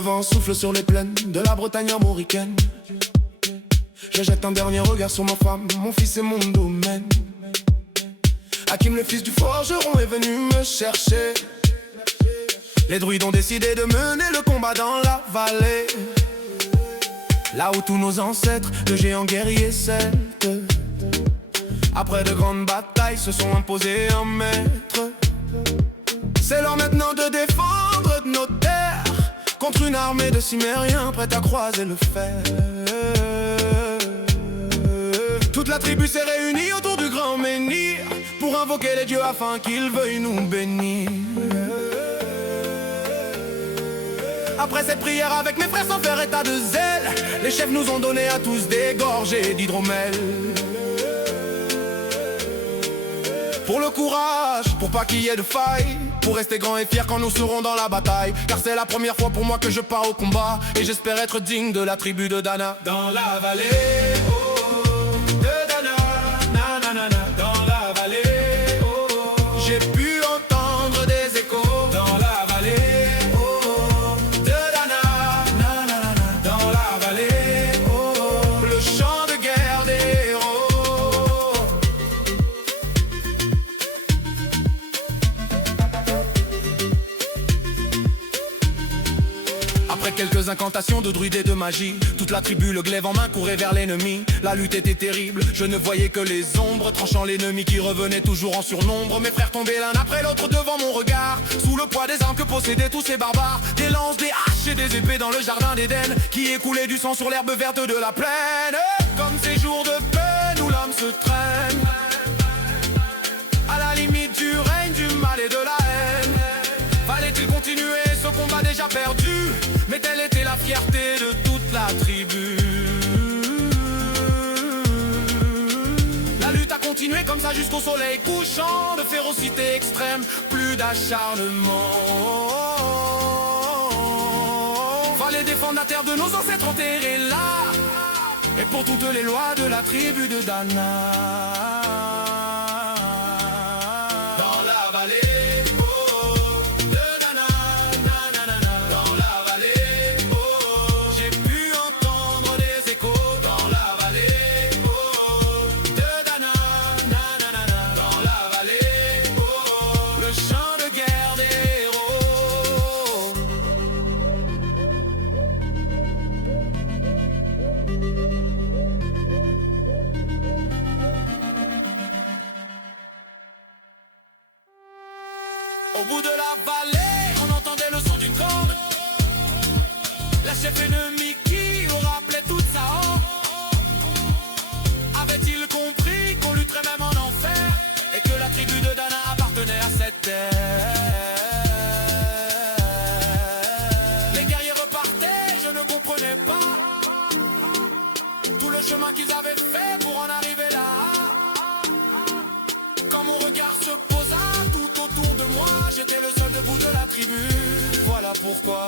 vent souffle sur les plaines de la Bretagne armoricaine. Je jette un dernier regard sur ma femme, mon fils et mon domaine. Hakim, le fils du forgeron, est venu me chercher. Les druides ont décidé de mener le combat dans la vallée, là où tous nos ancêtres, de géants guerriers celtes, après de grandes batailles, se sont imposés en maîtres. C'est l'heure maintenant de défendre nos terres contre une armée de cimériens prête à croiser le fer. Toute la tribu s'est réunie autour du grand menhir pour invoquer les dieux afin qu'ils veuillent nous bénir. Après cette prière avec mes frères sans faire état de zèle, les chefs nous ont donné à tous des gorgées d'hydromel. Pour le courage, pour pas qu'il y ait de faille, pour rester grand et fier quand nous serons dans la bataille. Car c'est la première fois pour moi que je pars au combat, et j'espère être digne de la tribu de Dana. Dans la vallée, oh, de Dana, nanana. Dans la vallée, oh, j'ai pu entendre des échos. Dans la vallée, oh, de Dana, nanana. Dans la vallée, oh, le chant de guerre des héros. Après quelques incantations de druides et de magie, toute la tribu, le glaive en main, courait vers l'ennemi. La lutte était terrible, je ne voyais que les ombres tranchant l'ennemi qui revenait toujours en surnombre. Mes frères tombaient l'un après l'autre devant mon regard, sous le poids des armes que possédaient tous ces barbares. Des lances, des haches et des épées dans le jardin d'Éden, qui écoulait du sang sur l'herbe verte de la plaine. Comme ces jours de peine où l'homme se traîne à la limite du règne du mal et de la haine. Fallait-il continuer ce combat déjà perdu? Mais telle était la fierté de toute la tribu. La lutte a continué comme ça jusqu'au soleil couchant. De férocité extrême, plus d'acharnement. Fallait défendre la terre de nos ancêtres enterrés là, et pour toutes les lois de la tribu de Dana. Dans la vallée, au bout de la vallée, on entendait le son d'une corde. La chef ennemie qui nous rappelait toute sa horde. Avait-il compris qu'on lutterait même en enfer, et que la tribu de Dana appartenait à cette terre? Les guerriers repartaient, je ne comprenais pas tout le chemin qu'ils avaient fait pour en arriver là. Quand mon regard se posa tout autour de moi, j'étais le seul debout de la tribu. Voilà pourquoi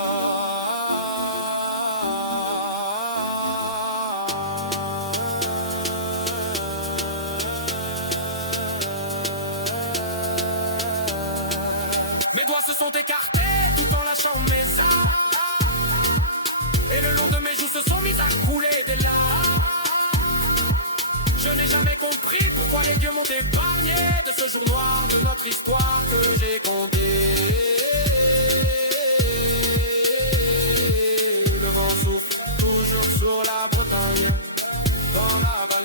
mes doigts se sont écartés tout en lâchant mes armes, et le long de mes joues se sont mis à couler des larmes. Je n'ai jamais compris pourquoi les dieux m'ont épargné de ce jour noir de notre histoire que j'ai compté. Le vent souffle toujours sur la Bretagne, dans la vallée.